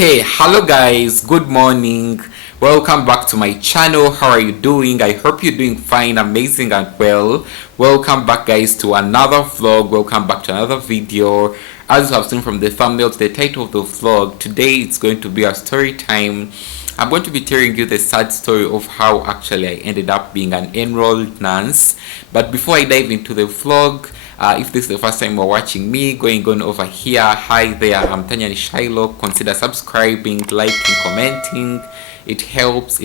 Okay, hello guys, good morning. Welcome back to my channel. How are you doing? I hope you're doing fine, amazing and well. Welcome back guys to another vlog. Welcome back to another video. As you have seen from the thumbnail to the title of the vlog, today it's going to be a story time. I'm going to be telling you the sad story of how actually I ended up being an enrolled nurse. But before I dive into the vlog, if this is the first time you're watching me, going on over here, hi there, I'm tanyanishailoc. Consider subscribing, liking, commenting. It helps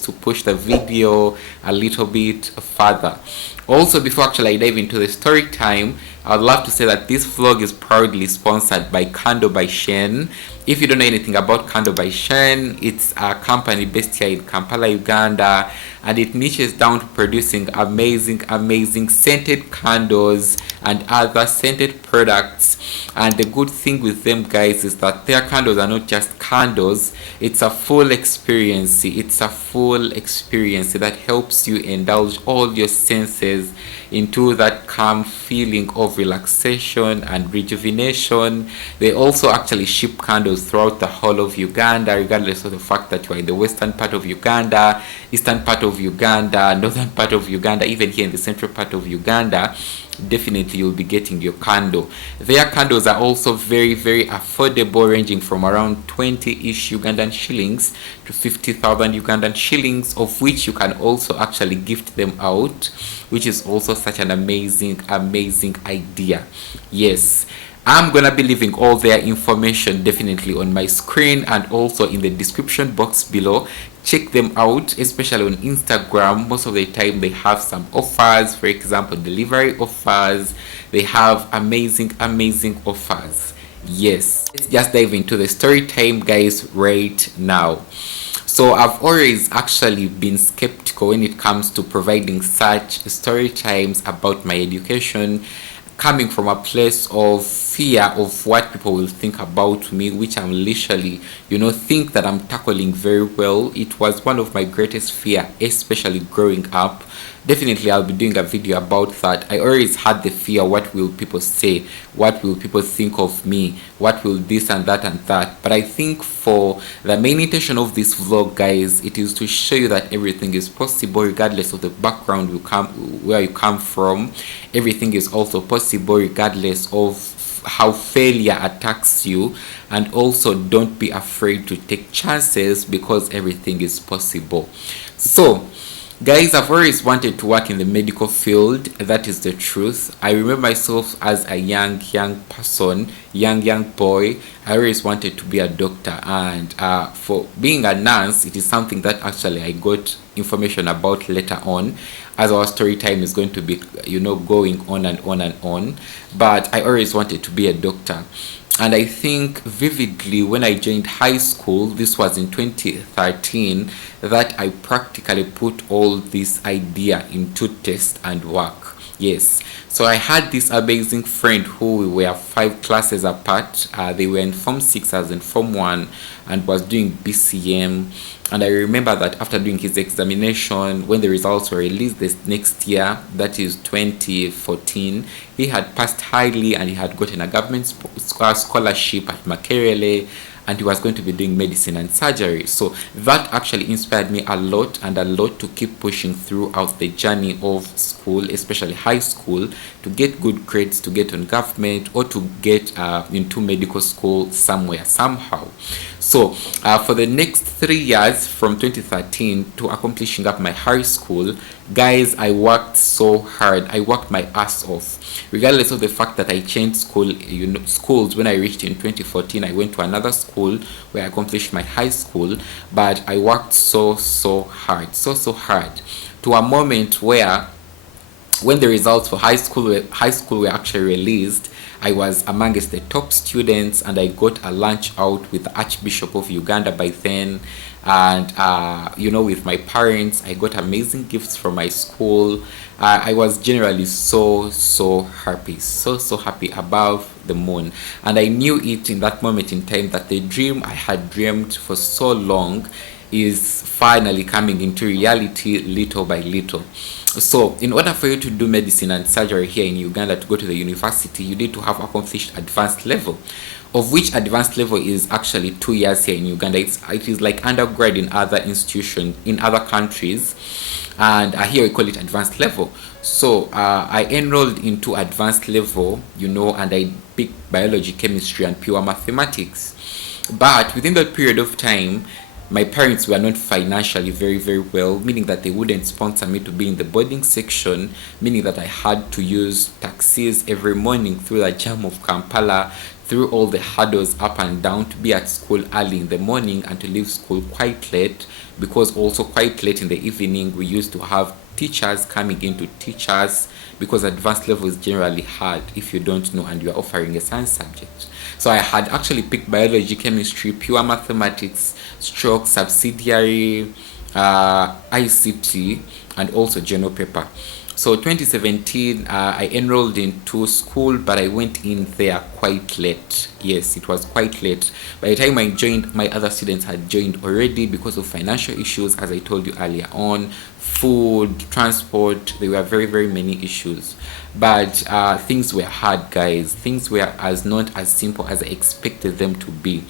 to push the video a little bit further. Also, before actually I dive into the story time, I'd love to say that this vlog is proudly sponsored by Kando by Shan. If you don't know anything about Kando by Shan, it's a company based here in Kampala, Uganda, and it niches down to producing amazing scented candles and other scented products. And the good thing with them guys is that their candles are not just candles, it's a full experience. It's a full experience that helps you indulge all your senses into that calm feeling of relaxation and rejuvenation. They also actually ship candles throughout the whole of Uganda, regardless of the fact that you are in the western part of Uganda, eastern part of Uganda, northern part of Uganda, even here in the central part of Uganda. Definitely you'll be getting your candle. Their candles are also very affordable, ranging from around 20-ish Ugandan shillings to 50,000 Ugandan shillings, of which you can also actually gift them out, which is also such an amazing idea. Yes, I'm gonna be leaving all their information definitely on my screen and also in the description box below. Check them out, especially on Instagram. Most of the time they have some offers, for example delivery offers. They have amazing offers. Yes, let's just dive into the story time guys right now. So I've always actually been skeptical when it comes to providing such story times about my education, coming from a place of fear of what people will think about me, which I'm literally, think that I'm tackling very well. It was one of my greatest fear, especially growing up. Definitely I'll be doing a video about that. I always had the fear, what will people say, what will people think of me, what will this and that and that. But I think for the main intention of this vlog guys, it is to show you that everything is possible regardless of the background where you come from. Everything is also possible regardless of how failure attacks you. And also don't be afraid to take chances, because everything is possible. So guys, I've always wanted to work in the medical field. That is the truth. I remember myself as a young person, young boy. I always wanted to be a doctor, and for being a nurse, it is something that actually I got information about later on, as our story time is going to be going on and on. But I always wanted to be a doctor. And I think vividly when I joined high school, this was in 2013, that I practically put all this idea into test and work. Yes, so I had this amazing friend who we were 5 classes apart. They were in Form 6 as in Form 1 and was doing BCM. And I remember that after doing his examination, when the results were released this next year, that is 2014, he had passed highly and he had gotten a government scholarship at Makerere, and he was going to be doing medicine and surgery. So that actually inspired me a lot to keep pushing throughout the journey of school, especially high school, to get good grades, to get on government, or to get into medical school somewhere, somehow. So for the next 3 years, from 2013 to accomplishing up my high school, guys, I worked so hard. I worked my ass off. Regardless of the fact that I changed schools when I reached in 2014, I went to another school where I accomplished my high school, but I worked so hard, so hard, to a moment where when the results for high school were actually released, I was amongst the top students, and I got a lunch out with the Archbishop of Uganda by then. And with my parents, I got amazing gifts from my school. I was generally so happy, so happy, above the moon. And I knew it in that moment in time that the dream I had dreamed for so long is finally coming into reality little by little. So in order for you to do medicine and surgery here in Uganda, to go to the university, you need to have accomplished advanced level. of which advanced level is actually 2 years here in Uganda. It is like undergrad in other institutions in other countries, and here we call it advanced level. So I enrolled into advanced level, and I picked biology, chemistry, and pure mathematics. But within that period of time, my parents were not financially very, very well, meaning that they wouldn't sponsor me to be in the boarding section, meaning that I had to use taxis every morning through the jam of Kampala, through all the hurdles up and down, to be at school early in the morning and to leave school quite late, because also quite late in the evening we used to have teachers coming in to teach us, because advanced level is generally hard if you don't know and you are offering a science subject. So I had actually picked biology, chemistry, pure mathematics, stroke, subsidiary, ICT, and also general paper. So 2017, I enrolled into school, but I went in there quite late. Yes, it was quite late. By the time I joined, my other students had joined already because of financial issues, as I told you earlier on, food, transport. There were very, very many issues. But things were hard, guys. Things were not as simple as I expected them to be.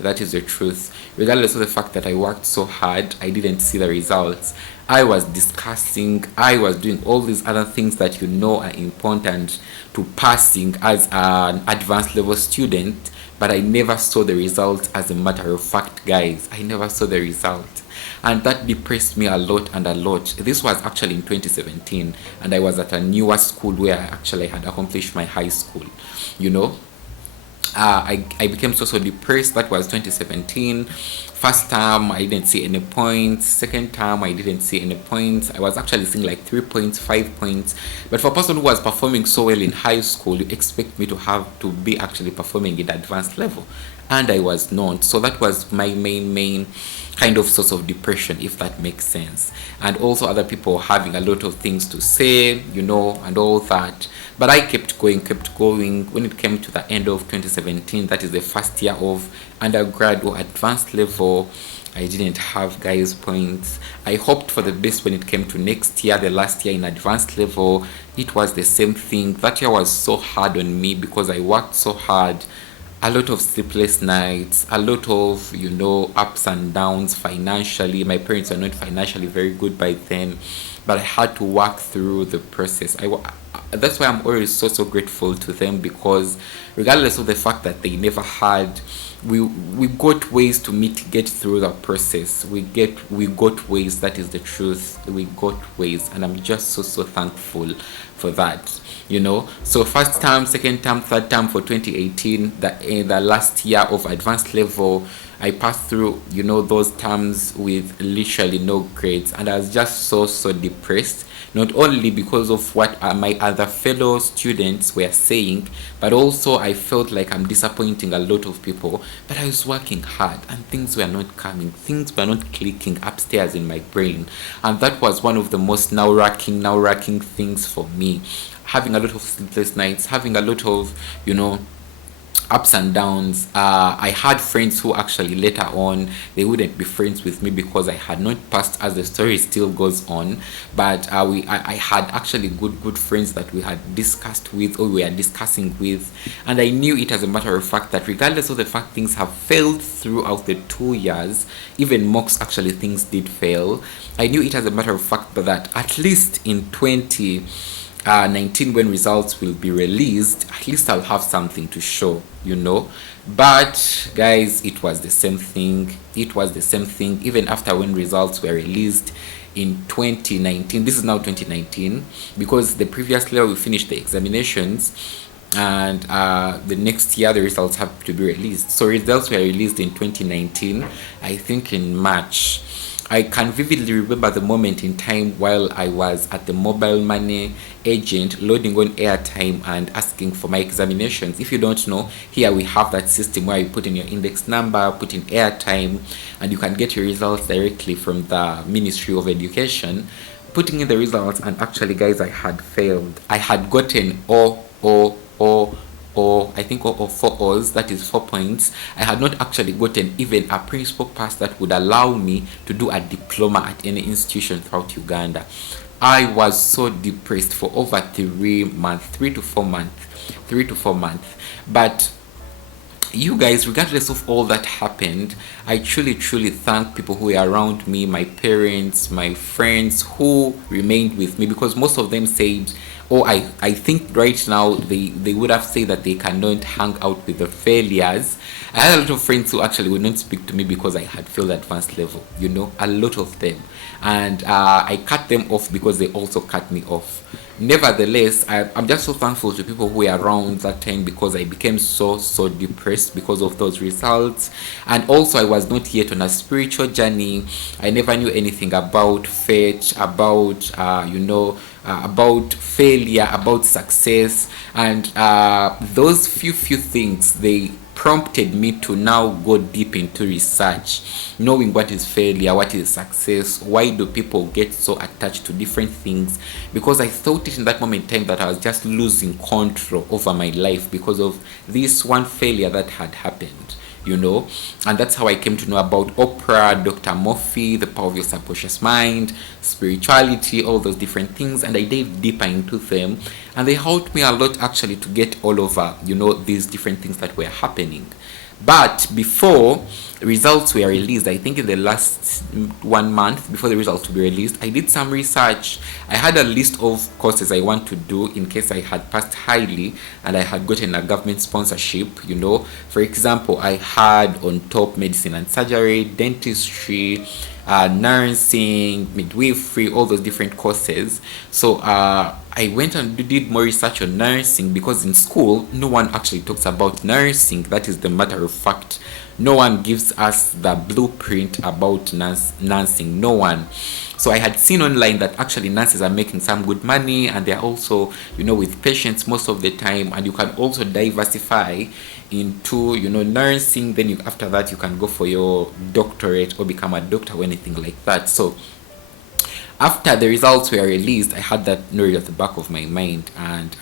That is the truth. Regardless of the fact that I worked so hard, I didn't see the results. I was discussing, I was doing all these other things that are important to passing as an advanced level student, but I never saw the results. As a matter of fact, guys, I never saw the result. And that depressed me a lot and a lot. This was actually in 2017, and I was at a newer school where I actually had accomplished my high school, I became so depressed. That was 2017. First term, I didn't see any points. Second term, I didn't see any points. I was actually seeing like 3 points, 5 points. But for a person who was performing so well in high school, you expect me to have to be actually performing in advanced level, and I was not. So that was my main kind of source of depression, if that makes sense. And also other people having a lot of things to say, and all that. But I kept going. When it came to the end of 2017, that is the first year of undergrad or advanced level, I didn't have, guys, points. I hoped for the best when it came to next year, the last year in advanced level. It was the same thing. That year was so hard on me because I worked so hard. A lot of sleepless nights, a lot of, ups and downs financially. My parents are not financially very good by then, but I had to work through the process. That's why I'm always so grateful to them, because regardless of the fact that they never had, we got ways to mitigate through the process. We got ways. That is the truth. We got ways, and I'm just so thankful for that. So first term, second term, third term for 2018, the last year of advanced level, I passed through those terms with literally no grades, and I was just so depressed, not only because of what my other fellow students were saying, but also I felt like I'm disappointing a lot of people. But I was working hard and things were not coming, things were not clicking upstairs in my brain, and that was one of the most now-racking things for me. Having a lot of sleepless nights, having a lot of ups and downs. I had friends who actually later on, they wouldn't be friends with me because I had not passed, as the story still goes on. But I had actually good friends that we had discussed with, or we were discussing with, and I knew it as a matter of fact that regardless of the fact things have failed throughout the 2 years, even mocks actually things did fail. I knew it as a matter of fact that at least in 2019, when results will be released, at least I'll have something to show. But guys, it was the same thing. Even after when results were released in 2019. This is now 2019, because the previous year we finished the examinations, and the next year the results have to be released. So results were released in 2019, I think in March. I can vividly remember the moment in time while I was at the mobile money agent loading on airtime and asking for my examinations. If you don't know, here we have that system where you put in your index number, put in airtime, and you can get your results directly from the Ministry of Education. Putting in the results, and actually, guys, I had failed. I had gotten I think or 4 O's, that is 4 points. I had not actually gotten even a principal pass that would allow me to do a diploma at any institution throughout Uganda. I was so depressed for over 3 to 4 months. But you guys, regardless of all that happened, I truly thank people who were around me, my parents, my friends who remained with me, because most of them said, oh, I think right now they would have said that they cannot hang out with the failures. I had a lot of friends who actually would not speak to me because I had failed advanced level, a lot of them. And I cut them off because they also cut me off. Nevertheless, I'm just so thankful to people who were around that time, because I became so depressed because of those results. And also, I was not yet on a spiritual journey. I never knew anything about faith, about failure, about success, and those few things, they prompted me to now go deep into research, knowing what is failure, what is success, why do people get so attached to different things, because I thought it in that moment in time that I was just losing control over my life because of this one failure that had happened. And that's how I came to know about Oprah, Dr. Murphy, the power of your subconscious mind, spirituality, all those different things, and I dove deeper into them, and they helped me a lot actually to get all over, these different things that were happening. But before results were released, I think in the last 1 month before the results to be released, I did some research. I had a list of courses I want to do in case I had passed highly and I had gotten a government sponsorship. For example, I had on top medicine and surgery, dentistry, nursing, midwifery, all those different courses. So I went and did more research on nursing, because in school no one actually talks about nursing. That is the matter of fact. No one gives us the blueprint about nursing. No one. So I had seen online that actually nurses are making some good money, and they're also with patients most of the time, and you can also diversify into nursing. Then after that you can go for your doctorate or become a doctor or anything like that. So after the results were released, I had that knowledge at the back of my mind, and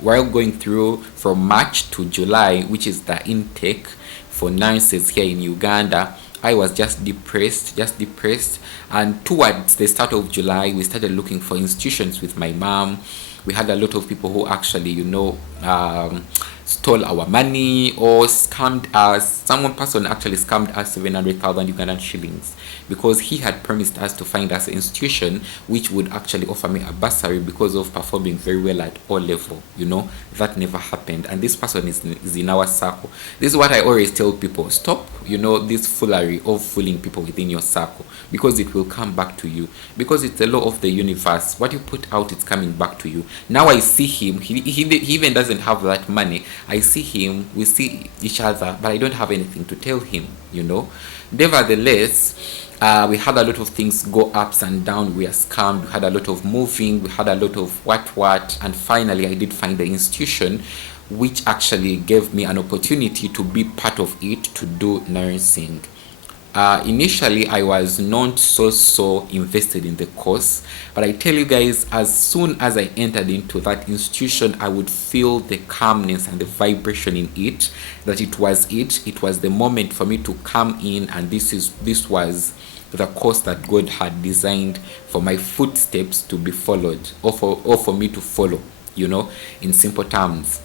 while going through from March to July, which is the intake for nurses here in Uganda, I was just depressed. And towards the start of July, we started looking for institutions with my mom. We had a lot of people who actually, stole our money or scammed us. Person actually scammed us 700,000 Ugandan shillings, because he had promised us to find us an institution which would actually offer me a bursary because of performing very well at O level. That never happened, and this person is in our circle. This is what I always tell people: stop this foolery of fooling people within your circle, because it will come back to you, because it's the law of the universe. What you put out, it's coming back to you. Now I see him, he even doesn't have that money. I see him, we see each other, but I don't have anything to tell him. Nevertheless, we had a lot of things go ups and down. We are scammed. We had a lot of moving. We had a lot of what, and finally I did find the institution which actually gave me an opportunity to be part of it, to do nursing. Initially, I was not so invested in the course, but I tell you guys, as soon as I entered into that institution, I would feel the calmness and the vibration in it, that it was the moment for me to come in, and this was the course that God had designed for my footsteps to be followed, or for me to follow, in simple terms.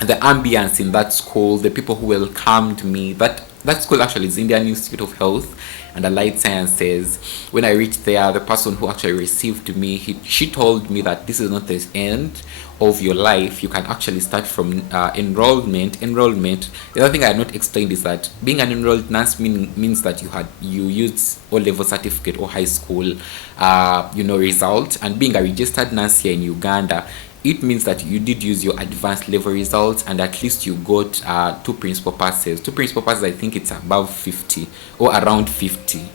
The ambience in that school, the people who welcomed me, that school actually is Indian Institute of Health and Allied Sciences. When I reached there, the person who actually received me, she told me that this is not the end of your life. You can actually start from enrollment. The other thing I had not explained is that being an enrolled nurse means that you used O-level certificate or high school result, and being a registered nurse here in Uganda, it means that you did use your advanced level results, and at least you got 2 principal passes. 2 principal passes, I think it's above 50 or around 50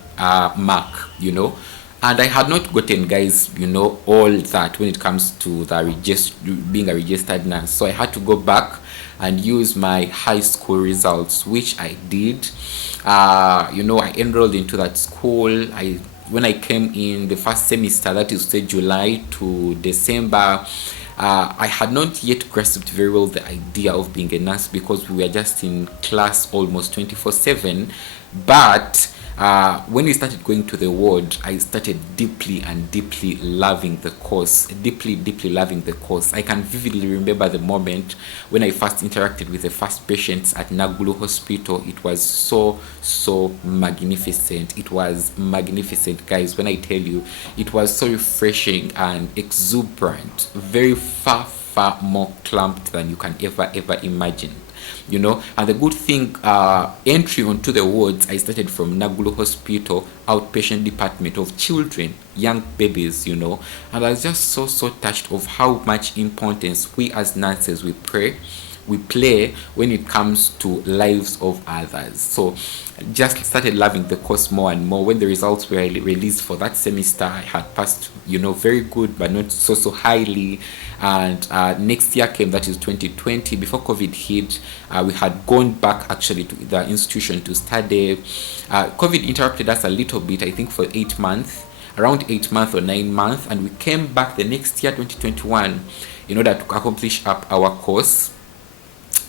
mark, And I had not gotten, guys, all that when it comes to being a registered nurse. So I had to go back and use my high school results, which I did. I enrolled into that school. When I came in the first semester, that is say July to December, I had not yet grasped very well the idea of being a nurse, because we were just in class almost 24/7. But when we started going to the ward, I started deeply and deeply loving the course. Deeply loving the course. I can vividly remember the moment when I first interacted with the first patients at Nagulu Hospital. It was so magnificent. It was magnificent, guys. When I tell you, it was so refreshing and exuberant, very far more clamped than you can ever imagine. And the good thing, entry onto the wards, I started from Nagulu Hospital outpatient department of children, young babies, and I was just so touched of how much importance we as nurses we play when it comes to lives of others. So just started loving the course more and more. When the results were released for that semester, I had passed, very good, but not so highly. And next year came, that is 2020, before COVID hit. We had gone back actually to the institution to study. COVID interrupted us a little bit, I think for 8 months, around 8 months or 9 months, and we came back the next year, 2021, in order to accomplish up our course.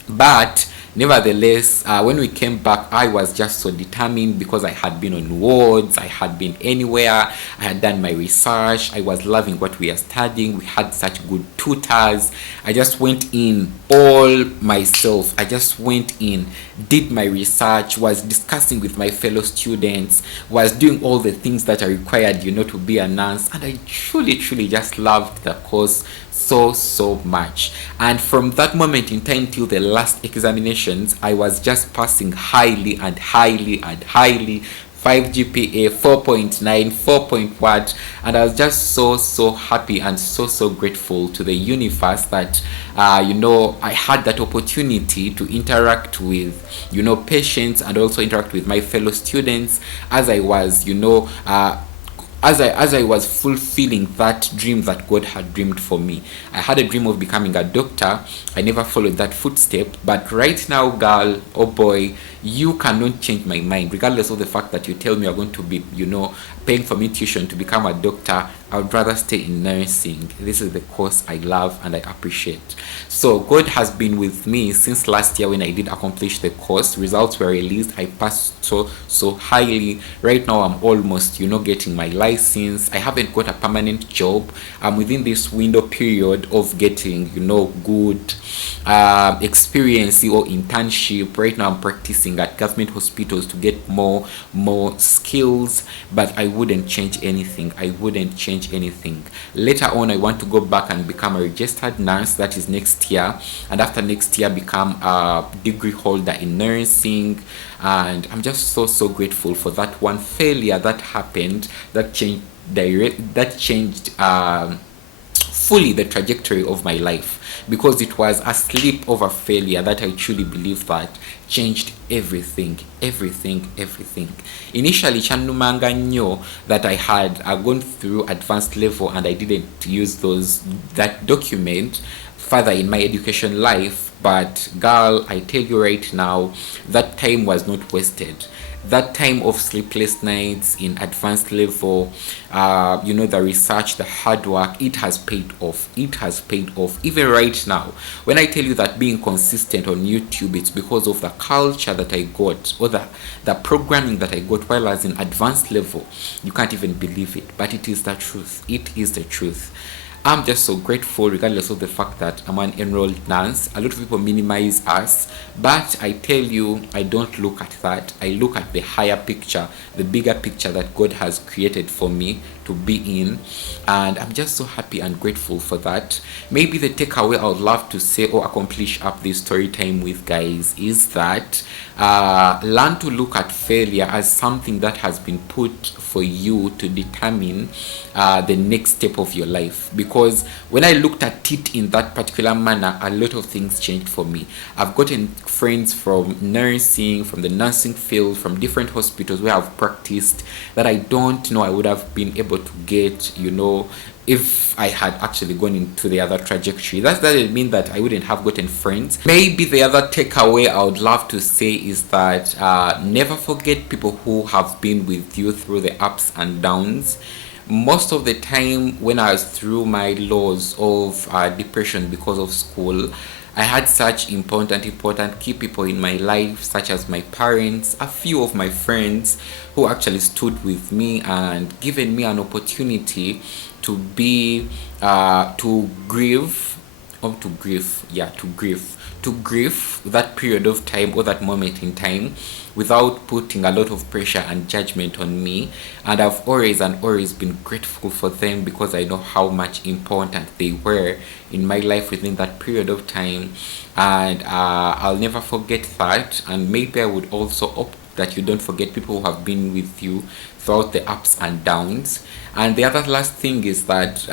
But nevertheless, when we came back, I was just so determined because I had been on wards, I had been anywhere, I had done my research, I was loving what we are studying, we had such good tutors. I just went in all myself. I just went in, did my research, was discussing with my fellow students, was doing all the things that are required, to be a nurse, and I truly just loved the course so much. And from that moment in time till the last examinations, I was just passing highly 5 GPA, 4.9, 4 point what, and I was just so happy and so grateful to the universe that I had that opportunity to interact with patients and also interact with my fellow students as I was as I was fulfilling that dream that God had dreamed for me. I had a dream of becoming a doctor. I never followed that footstep, but right now, girl, oh boy, you cannot change my mind, regardless of the fact that you tell me you're going to be, paying for me tuition to become a doctor. I would rather stay in nursing. This is the course I love and I appreciate. So God has been with me since last year when I did accomplish the course. Results were released. I passed so highly. Right now I'm almost, getting my license. I haven't got a permanent job. I'm within this window period of getting, good experience or internship. Right now I'm practicing at government hospitals to get more skills, but I wouldn't change anything. Later on, I want to go back and become a registered nurse. That is next year, and after next year become a degree holder in nursing. And I'm just so grateful for that one failure that happened that changed fully the trajectory of my life, because it was a slip of a failure that I truly believe that changed everything. Initially, chanumanga nyo that I had gone through advanced level and I didn't use that document further in my education life. But girl, I tell you right now, that time was not wasted. That time of sleepless nights in advanced level, the research, the hard work, it has paid off. Even right now, when I tell you that being consistent on YouTube, it's because of the culture that I got, or the programming that I got while I was in advanced level. You can't even believe it, but it is the truth. I'm just so grateful, regardless of the fact that I'm an enrolled nurse. A lot of people minimize us, but I tell you, I don't look at that. I look at the higher picture, the bigger picture that God has created for me to be in, and I'm just so happy and grateful for that. Maybe the takeaway I would love to say or accomplish up this story time with, guys, is that learn to look at failure as something that has been put for you to determine the next step of your life. Because when I looked at it in that particular manner, a lot of things changed for me. I've gotten friends from nursing, from the nursing field, from different hospitals where I've practiced, that I don't know I would have been able to get, if I had actually gone into the other trajectory. That doesn't mean that I wouldn't have gotten friends. Maybe the other takeaway I would love to say is that never forget people who have been with you through the ups and downs. Most of the time when I was through my lows of depression because of school, I had such important key people in my life, such as my parents, a few of my friends who actually stood with me and given me an opportunity to be to grieve or to grieve yeah to grieve that period of time or that moment in time without putting a lot of pressure and judgment on me. And I've always been grateful for them because I know how much important they were in my life within that period of time. And I'll never forget that. And maybe I would also hope that you don't forget people who have been with you throughout the ups and downs. And the other last thing is that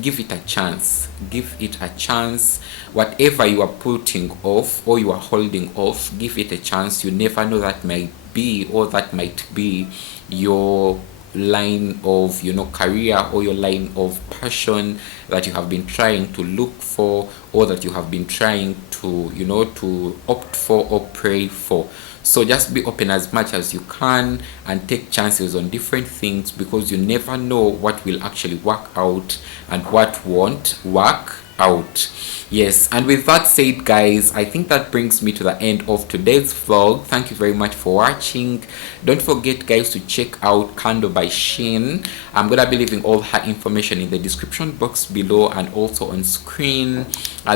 give it a chance. Give it a chance. Whatever you are putting off or you are holding off, give it a chance. You never know, that might be or that might be your line of career or your line of passion that you have been trying to look for, or that you have been trying to to opt for or pray for. So just be open as much as you can and take chances on different things, because you never know what will actually work out and what won't work out. Yes, and with that said, guys, I think that brings me to the end of today's vlog. Thank you very much for watching. Don't forget, guys, to check out Candle by Shan. I'm gonna be leaving all her information in the description box below and also on screen.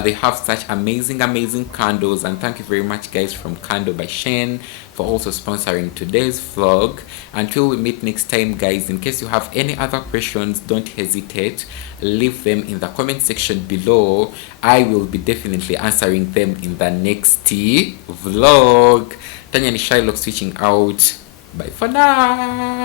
They have such amazing candles, and thank you very much, guys, from Candle by Shan for also sponsoring today's vlog. Until we meet next time, guys, in case you have any other questions, don't hesitate, leave them in the comment section below. I will be definitely answering them in the next vlog. Tanyanishailoc switching out. Bye for now.